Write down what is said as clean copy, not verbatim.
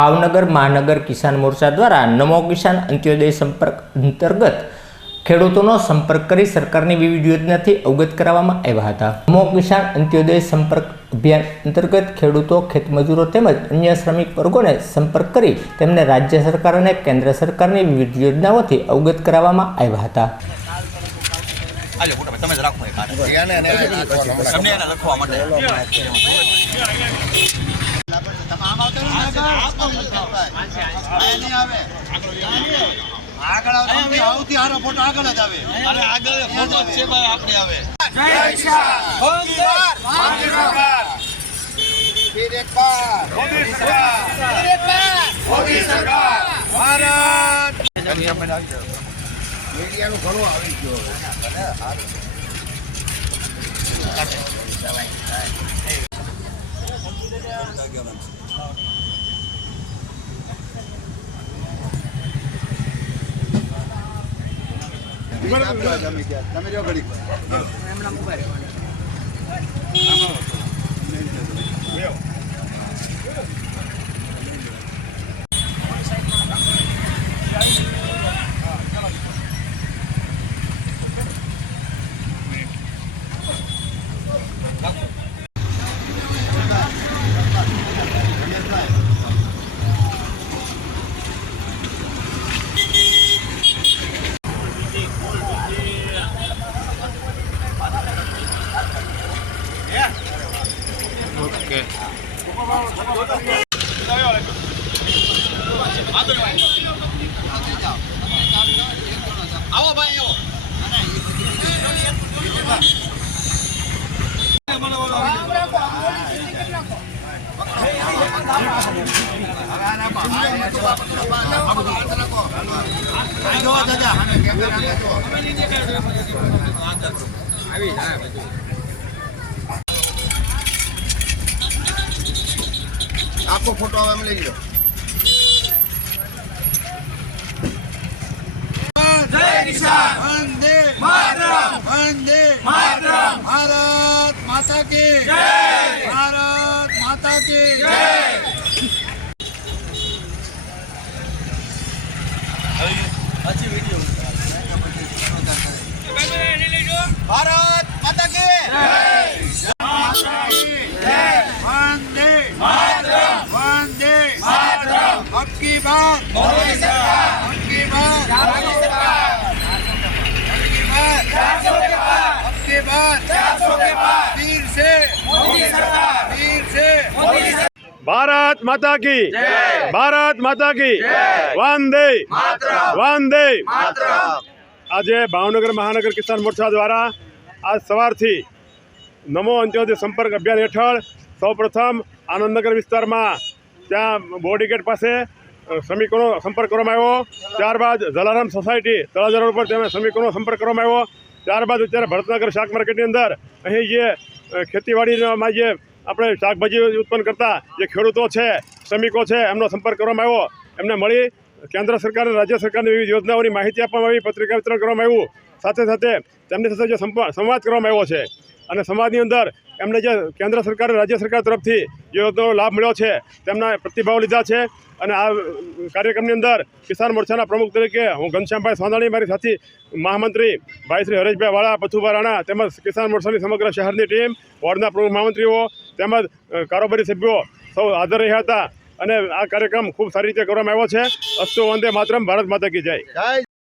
ભાવનગર મહાનગર કિસાન મોરચા દ્વારા નમો કિસાન અંત્યોદય સંપર્ક અંતર્ગત ખેડૂતોનો સંપર્ક કરી સરકારની વિવિધ યોજનાથી અવગત કરાવવામાં આવ્યા હતા। નમો કિસાન અંત્યોદય સંપર્ક અભિયાન અંતર્ગત ખેડૂતો, ખેતમજૂરો તેમજ અન્ય શ્રમિક વર્ગોને સંપર્ક કરી તેમને રાજ્ય સરકાર અને કેન્દ્ર સરકારની વિવિધ યોજનાઓથી અવગત કરાવવામાં આવ્યા હતા। आपको फोटो आवे में ले लो। जय किसान, वंदे मातरम, वंदे मातरम, भारत माता की जय, भारत माता की जय। अच्छी वीडियो। भारत माता की जय, वंदे मातरम, वंदे मातरम, अब की बात मोदी सरकार, अब की बात मोदी सरकार, अब की बात 400 के पार, अब की बात 400 के पार, वीर से मोदी सरकार, वीर से मोदी सरकार। भारत माता की जय, भारत माता की जय, वंदे मातरम, वंदे मातरम। આજે ભાવનગર મહાનગર કિસાન મોરચા દ્વારા આજ સવારથી નમો અંત્યોદય સંપર્ક અભિયાન હેઠળ સૌપ્રથમ આનંદનગર વિસ્તારમાં ત્યાં બોડી ગેટ પાસે શ્રમિકોનો સંપર્ક કરવામાં આવ્યો। ત્યારબાદ જલારામ સોસાયટી તળાજા રોડ પર ત્યાં શ્રમિકોનો સંપર્ક કરવામાં આવ્યો। ત્યારબાદ અત્યારે ભરતનગર શાક માર્કેટની અંદર અહીં જે ખેતીવાડીમાં જે આપણે શાકભાજી ઉત્પન્ન કરતા જે ખેડૂતો છે, શ્રમિકો છે, એમનો સંપર્ક કરવામાં આવ્યો। એમને મળી કેન્દ્ર સરકાર અને રાજ્ય સરકારની વિવિધ યોજનાઓની માહિતી આપવામાં આવી, પત્રિકા વિતરણ કરવામાં આવ્યું। સાથે સાથે તેમની સાથે જે સંવાદ કરવામાં આવ્યો છે અને સમાજની અંદર એમને જે કેન્દ્ર સરકાર અને રાજ્ય સરકાર તરફથી જે યોજનાનો લાભ મળ્યો છે તેમના પ્રતિભાવ લીધા છે। અને આ કાર્યક્રમની અંદર કિસાન મોરચાના પ્રમુખ તરીકે હું ઘનશ્યામભાઈ સોંદાણી, મારી સાથી મહામંત્રી ભાઈ શ્રી હરેશભાઈ વાળા, પથુભા રાણા તેમજ કિસાન મોરચાની સમગ્ર શહેરની ટીમ, વોર્ડના પ્રમુખ મહામંત્રીઓ તેમજ કારોબારી સભ્યો સૌ હાજર રહ્યા હતા અને આ કાર્યક્રમ ખૂબ સારી રીતે કરવામાં આવ્યો છે। અસ્તુ વંદે માતરમ, ભારત માતા કી જય।